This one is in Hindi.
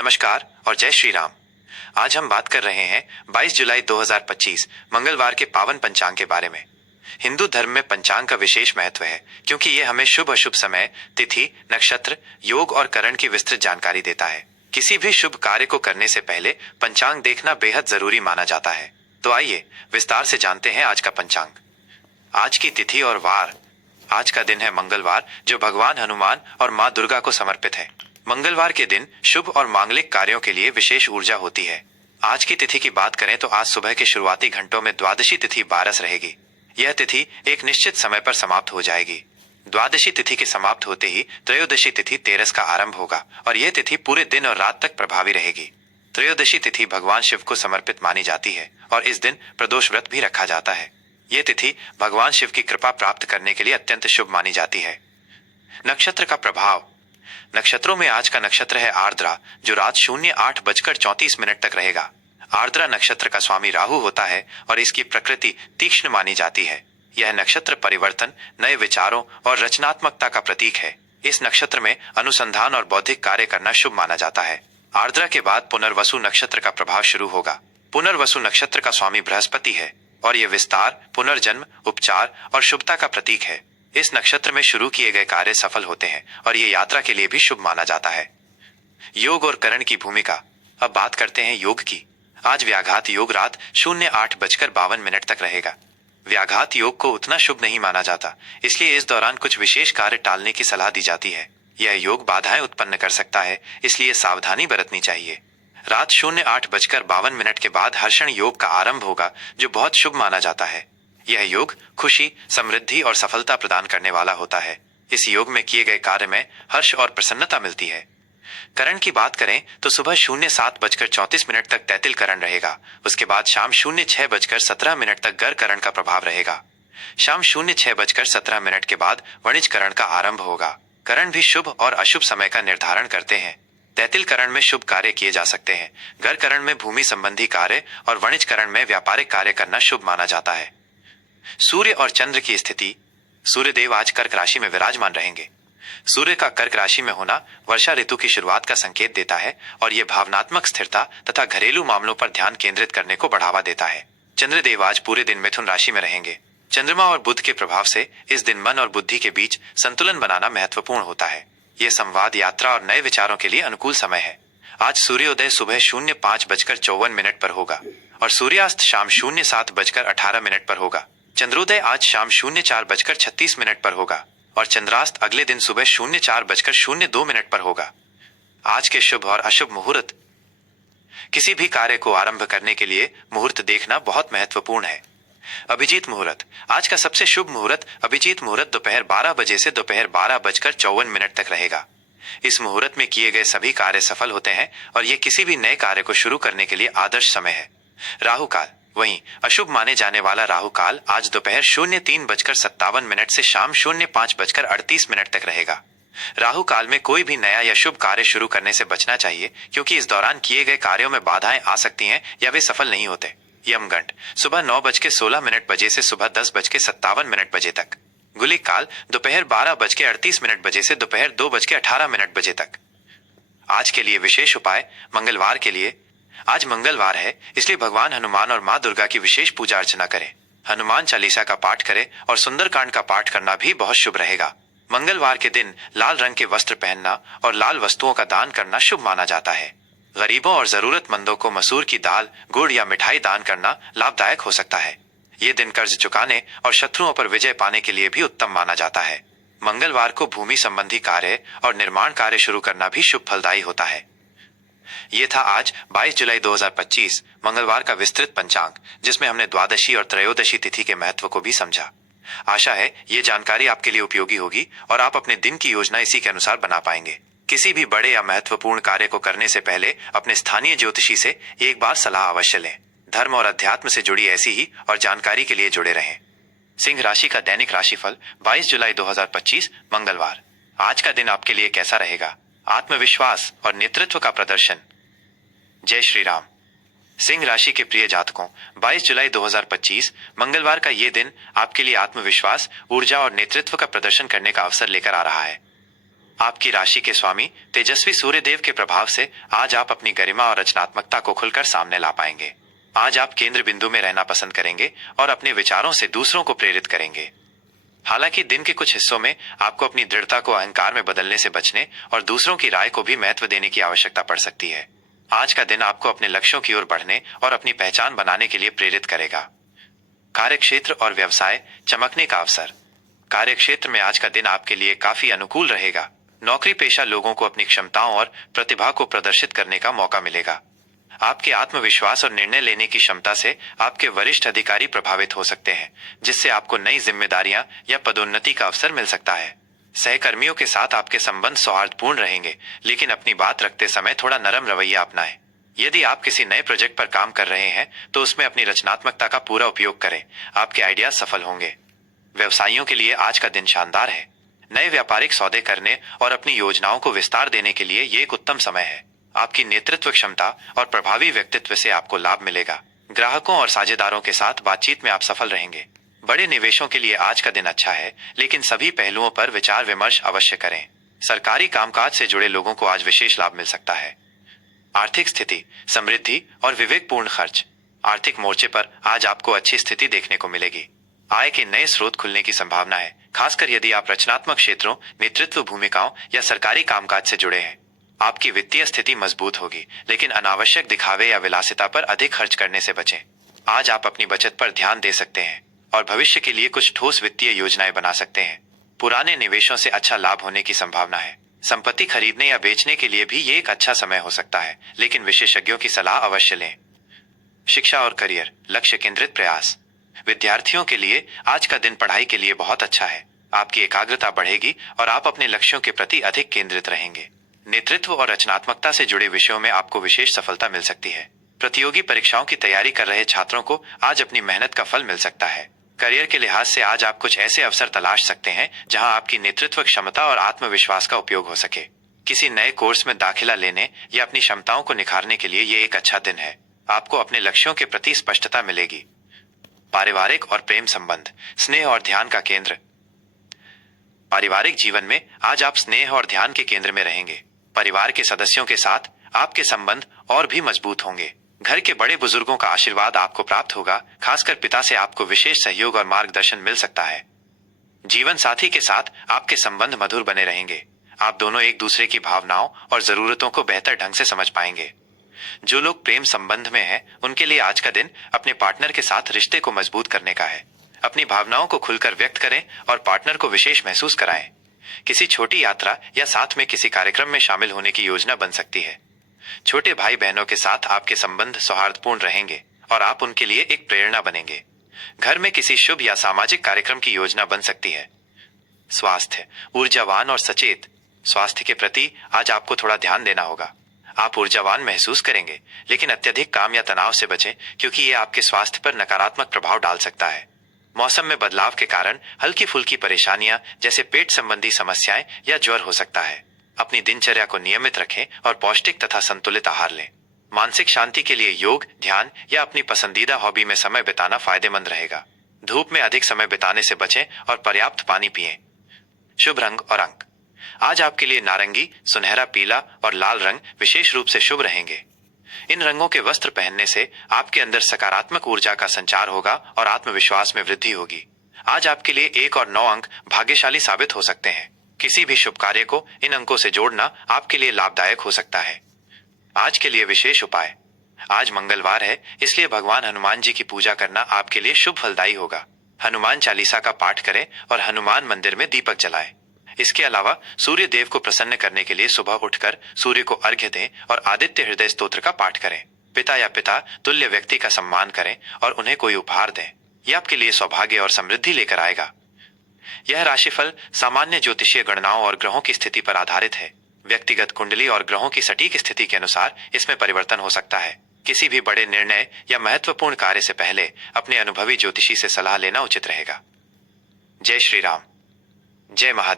नमस्कार और जय श्री राम। आज हम बात कर रहे हैं 22 जुलाई 2025 मंगलवार के पावन पंचांग के बारे में। हिंदू धर्म में पंचांग का विशेष महत्व है क्योंकि ये हमें शुभ अशुभ समय, तिथि, नक्षत्र, योग और करण की विस्तृत जानकारी देता है। किसी भी शुभ कार्य को करने से पहले पंचांग देखना बेहद जरूरी माना जाता है। तो आइए विस्तार से जानते हैं आज का पंचांग। आज की तिथि और वार। आज का दिन है मंगलवार, जो भगवान हनुमान और माँ दुर्गा को समर्पित है। मंगलवार के दिन शुभ और मांगलिक कार्यों के लिए विशेष ऊर्जा होती है। आज की तिथि की बात करें तो आज सुबह के शुरुआती घंटों में द्वादशी तिथि 12 रहेगी। यह तिथि एक निश्चित समय पर समाप्त हो जाएगी। द्वादशी तिथि के समाप्त होते ही त्रयोदशी तिथि 13 का आरंभ होगा और यह तिथि पूरे दिन और रात तक प्रभावी रहेगी। त्रयोदशी तिथि भगवान शिव को समर्पित मानी जाती है और इस दिन प्रदोष व्रत भी रखा जाता है। ये तिथि भगवान शिव की कृपा प्राप्त करने के लिए अत्यंत शुभ मानी जाती है। नक्षत्र का प्रभाव। नक्षत्रों में आज का नक्षत्र है आर्द्रा, जो रात 08:34 तक रहेगा। आर्द्रा नक्षत्र का स्वामी राहु होता है और इसकी प्रकृति तीक्ष्ण मानी जाती है। यह नक्षत्र परिवर्तन, नए विचारों और रचनात्मकता का प्रतीक है। इस नक्षत्र में अनुसंधान और बौद्धिक कार्य करना शुभ माना जाता है। आर्द्रा के बाद पुनर्वसु नक्षत्र का प्रभाव शुरू होगा। पुनर्वसु नक्षत्र का स्वामी बृहस्पति है और यह विस्तार, पुनर्जन्म, उपचार और शुभता का प्रतीक है। इस नक्षत्र में शुरू किए गए कार्य सफल होते हैं और ये यात्रा के लिए भी शुभ माना जाता है। योग और करण की भूमिका। अब बात करते हैं योग की। आज व्याघात योग रात 08:52 तक रहेगा। व्याघात योग को उतना शुभ नहीं माना जाता, इसलिए इस दौरान कुछ विशेष कार्य टालने की सलाह दी जाती है। यह योग बाधाएं उत्पन्न कर सकता है, इसलिए सावधानी बरतनी चाहिए। रात 08:52 के बाद हर्षण योग का आरंभ होगा, जो बहुत शुभ माना जाता है। यह योग खुशी, समृद्धि और सफलता प्रदान करने वाला होता है। इस योग में किए गए कार्य में हर्ष और प्रसन्नता मिलती है। करण की बात करें तो सुबह 07:34 तक तैतिल करण रहेगा। उसके बाद शाम 06:17 तक गर करण का प्रभाव रहेगा। शाम 06:17 के बाद वणिज करण का आरंभ होगा। करण भी शुभ और अशुभ समय का निर्धारण करते हैं। तैतिल करण में शुभ कार्य किए जा सकते हैं। गर करण में भूमि संबंधी कार्य और वणिज करण में व्यापारिक कार्य करना शुभ माना जाता है। सूर्य और चंद्र की स्थिति। सूर्य देव आज कर्क राशि में विराजमान रहेंगे। सूर्य का कर्क राशि में होना वर्षा ऋतु की शुरुआत का संकेत देता है और यह भावनात्मक स्थिरता तथा घरेलू मामलों पर ध्यान केंद्रित करने को बढ़ावा देता है। चंद्रदेव आज पूरे दिन मिथुन राशि में रहेंगे। चंद्रमा और बुध के प्रभाव से इस दिन मन और बुद्धि के बीच संतुलन बनाना महत्वपूर्ण होता है। यह संवाद, यात्रा और नए विचारों के लिए अनुकूल समय है। आज सूर्योदय सुबह 05:54 पर होगा और सूर्यास्त शाम 07:18 पर होगा। चंद्रोदय आज शाम 04:36 पर होगा और चंद्रास्त अगले दिन सुबह 04:02 पर होगा। आज के शुभ और अशुभ मुहूर्त। किसी भी कार्य को आरंभ करने के लिए मुहूर्त देखना बहुत महत्वपूर्ण है। अभिजीत मुहूर्त। आज का सबसे शुभ मुहूर्त अभिजीत मुहूर्त दोपहर 12 बजे से दोपहर 12:54 तक रहेगा। इस मुहूर्त में किए गए सभी कार्य सफल होते हैं और यह किसी भी नए कार्य को शुरू करने के लिए आदर्श समय है। राहु काल। वहीं अशुभ माने जाने वाला राहु काल आज दोपहर 03:57 से शाम 05:38 तक रहेगा। राहु काल में कोई भी नया या शुभ कार्य शुरू करने से बचना चाहिए, क्योंकि इस दौरान किए गए कार्यों में बाधाएं आ सकती हैं या वे सफल नहीं होते। यमगंड सुबह 9:16 बजे से सुबह 10:57 तक। गुलिक काल दोपहर 12:38 से दोपहर 2:18 तक। आज के लिए विशेष उपाय। मंगलवार के लिए आज मंगलवार है, इसलिए भगवान हनुमान और माँ दुर्गा की विशेष पूजा अर्चना करें। हनुमान चालीसा का पाठ करें और सुंदरकांड का पाठ करना भी बहुत शुभ रहेगा। मंगलवार के दिन लाल रंग के वस्त्र पहनना और लाल वस्तुओं का दान करना शुभ माना जाता है। गरीबों और जरूरतमंदों को मसूर की दाल, गुड़ या मिठाई दान करना लाभदायक हो सकता है। ये दिन कर्ज चुकाने और शत्रुओं पर विजय पाने के लिए भी उत्तम माना जाता है। मंगलवार को भूमि संबंधी कार्य और निर्माण कार्य शुरू करना भी शुभ फलदायी होता है। ये था आज 22 जुलाई 2025 मंगलवार का विस्तृत पंचांग, जिसमें हमने द्वादशी और त्रयोदशी तिथि के महत्व को भी समझा। आशा है ये जानकारी आपके लिए उपयोगी होगी और आप अपने दिन की योजना इसी के अनुसार बना पाएंगे। किसी भी बड़े या महत्वपूर्ण कार्य को करने से पहले अपने स्थानीय ज्योतिषी से एक बार सलाह अवश्य लें। धर्म और अध्यात्म से जुड़ी ऐसी ही और जानकारी के लिए जुड़े रहें। सिंह राशि का दैनिक राशिफल 22 जुलाई 2025 मंगलवार। आज का दिन आपके लिए कैसा रहेगा? आत्मविश्वास और नेतृत्व का प्रदर्शन। जय श्री राम। सिंह राशि के प्रिय जातकों, 22 जुलाई 2025 मंगलवार का ये दिन आपके लिए आत्मविश्वास, ऊर्जा और नेतृत्व का प्रदर्शन करने का अवसर लेकर आ रहा है। आपकी राशि के स्वामी तेजस्वी सूर्यदेव के प्रभाव से आज आप अपनी गरिमा और रचनात्मकता को खुलकर सामने ला पाएंगे। आज आप केंद्र बिंदु में रहना पसंद करेंगे और अपने विचारों से दूसरों को प्रेरित करेंगे। हालांकि दिन के कुछ हिस्सों में आपको अपनी दृढ़ता को अहंकार में बदलने से बचने और दूसरों की राय को भी महत्व देने की आवश्यकता पड़ सकती है। आज का दिन आपको अपने लक्ष्यों की ओर बढ़ने और अपनी पहचान बनाने के लिए प्रेरित करेगा। कार्यक्षेत्र और व्यवसाय चमकने का अवसर। कार्यक्षेत्र में आज का दिन आपके लिए काफी अनुकूल रहेगा। नौकरी पेशा लोगों को अपनी क्षमताओं और प्रतिभा को प्रदर्शित करने का मौका मिलेगा। आपके आत्मविश्वास और निर्णय लेने की क्षमता से आपके वरिष्ठ अधिकारी प्रभावित हो सकते हैं, जिससे आपको नई जिम्मेदारियां या पदोन्नति का अवसर मिल सकता है। सहकर्मियों के साथ आपके संबंध सौहार्दपूर्ण रहेंगे, लेकिन अपनी बात रखते समय थोड़ा नरम रवैया अपनाएं। यदि आप किसी नए प्रोजेक्ट पर काम कर रहे हैं तो उसमें अपनी रचनात्मकता का पूरा उपयोग करें। आपके आइडिया सफल होंगे। व्यवसायियों के लिए आज का दिन शानदार है। नए व्यापारिक सौदे करने और अपनी योजनाओं को विस्तार देने के लिए ये एक उत्तम समय है। आपकी नेतृत्व क्षमता और प्रभावी व्यक्तित्व से आपको लाभ मिलेगा। ग्राहकों और साझेदारों के साथ बातचीत में आप सफल रहेंगे। बड़े निवेशों के लिए आज का दिन अच्छा है, लेकिन सभी पहलुओं पर विचार विमर्श अवश्य करें। सरकारी कामकाज से जुड़े लोगों को आज विशेष लाभ मिल सकता है। आर्थिक स्थिति, समृद्धि और विवेकपूर्ण खर्च। आर्थिक मोर्चे पर आज आपको अच्छी स्थिति देखने को मिलेगी। आय के नए स्रोत खुलने की संभावना है, खासकर यदि आप रचनात्मक क्षेत्रों, नेतृत्व भूमिकाओं या सरकारी कामकाज से जुड़े हैं। आपकी वित्तीय स्थिति मजबूत होगी, लेकिन अनावश्यक दिखावे या विलासिता पर अधिक खर्च करने से बचें। आज आप अपनी बचत पर ध्यान दे सकते हैं और भविष्य के लिए कुछ ठोस वित्तीय योजनाएं बना सकते हैं। पुराने निवेशों से अच्छा लाभ होने की संभावना है। संपत्ति खरीदने या बेचने के लिए भी ये एक अच्छा समय हो सकता है, लेकिन विशेषज्ञों की सलाह अवश्य लें। शिक्षा और करियर, लक्ष्य केंद्रित प्रयास। विद्यार्थियों के लिए आज का दिन पढ़ाई के लिए बहुत अच्छा है। आपकी एकाग्रता बढ़ेगी और आप अपने लक्ष्यों के प्रति अधिक केंद्रित रहेंगे। नेतृत्व और रचनात्मकता से जुड़े विषयों में आपको विशेष सफलता मिल सकती है। प्रतियोगी परीक्षाओं की तैयारी कर रहे छात्रों को आज अपनी मेहनत का फल मिल सकता है। करियर के लिहाज से आज आप कुछ ऐसे अवसर तलाश सकते हैं जहां आपकी नेतृत्व क्षमता और आत्मविश्वास का उपयोग हो सके। किसी नए कोर्स में दाखिला लेने या अपनी क्षमताओं को निखारने के लिए ये एक अच्छा दिन है। आपको अपने लक्ष्यों के प्रति स्पष्टता मिलेगी। पारिवारिक और प्रेम संबंध, स्नेह और ध्यान का केंद्र। पारिवारिक जीवन में आज आप स्नेह और ध्यान के केंद्र में रहेंगे। परिवार के सदस्यों के साथ आपके संबंध और भी मजबूत होंगे। घर के बड़े बुजुर्गों का आशीर्वाद आपको प्राप्त होगा, खासकर पिता से आपको विशेष सहयोग और मार्गदर्शन मिल सकता है। जीवन साथी के साथ आपके संबंध मधुर बने रहेंगे। आप दोनों एक दूसरे की भावनाओं और जरूरतों को बेहतर ढंग से समझ पाएंगे। जो लोग प्रेम संबंध में हैं, उनके लिए आज का दिन अपने पार्टनर के साथ रिश्ते को मजबूत करने का है। अपनी भावनाओं को खुलकर व्यक्त करें और पार्टनर को विशेष महसूस कराएं। किसी छोटी यात्रा या साथ में किसी कार्यक्रम में शामिल होने की योजना बन सकती है। छोटे भाई बहनों के साथ आपके संबंध सौहार्दपूर्ण रहेंगे और आप उनके लिए एक प्रेरणा बनेंगे। घर में किसी शुभ या सामाजिक कार्यक्रम की योजना बन सकती है। स्वास्थ्य, ऊर्जावान और सचेत। स्वास्थ्य के प्रति आज आपको थोड़ा ध्यान देना होगा। आप ऊर्जावान महसूस करेंगे, लेकिन अत्यधिक काम या तनाव से बचें, क्योंकि ये आपके स्वास्थ्य पर नकारात्मक प्रभाव डाल सकता है। मौसम में बदलाव के कारण हल्की फुल्की परेशानियां जैसे पेट संबंधी समस्याएं या ज्वर हो सकता है। अपनी दिनचर्या को नियमित रखें और पौष्टिक तथा संतुलित आहार लें। मानसिक शांति के लिए योग, ध्यान या अपनी पसंदीदा हॉबी में समय बिताना फायदेमंद रहेगा। धूप में अधिक समय बिताने से बचें और पर्याप्त पानी पिएं। शुभ रंग और अंक। आज आपके लिए नारंगी, सुनहरा पीला और लाल रंग विशेष रूप से शुभ रहेंगे। इन रंगों के वस्त्र पहनने से आपके अंदर सकारात्मक ऊर्जा का संचार होगा और आत्मविश्वास में वृद्धि होगी। आज आपके लिए 1 और 9 अंक भाग्यशाली साबित हो सकते हैं। किसी भी शुभ कार्य को इन अंकों से जोड़ना आपके लिए लाभदायक हो सकता है। आज के लिए विशेष उपाय। आज मंगलवार है, इसलिए भगवान हनुमान जी की पूजा करना आपके लिए शुभ फलदायी होगा। हनुमान चालीसा का पाठ करें और हनुमान मंदिर में दीपक जलाएं। इसके अलावा सूर्य देव को प्रसन्न करने के लिए सुबह उठकर सूर्य को अर्घ्य दें और आदित्य हृदय स्तोत्र का पाठ करें। पिता या पिता तुल्य व्यक्ति का सम्मान करें और उन्हें कोई उपहार दें। यह आपके लिए सौभाग्य और समृद्धि लेकर आएगा। यह राशिफल सामान्य ज्योतिषीय गणनाओं और ग्रहों की स्थिति पर आधारित है। व्यक्तिगत कुंडली और ग्रहों की सटीक स्थिति के अनुसार इसमें परिवर्तन हो सकता है। किसी भी बड़े निर्णय या महत्वपूर्ण कार्य से पहले अपने अनुभवी ज्योतिषी से सलाह लेना उचित रहेगा। जय श्री राम। जय महादेव।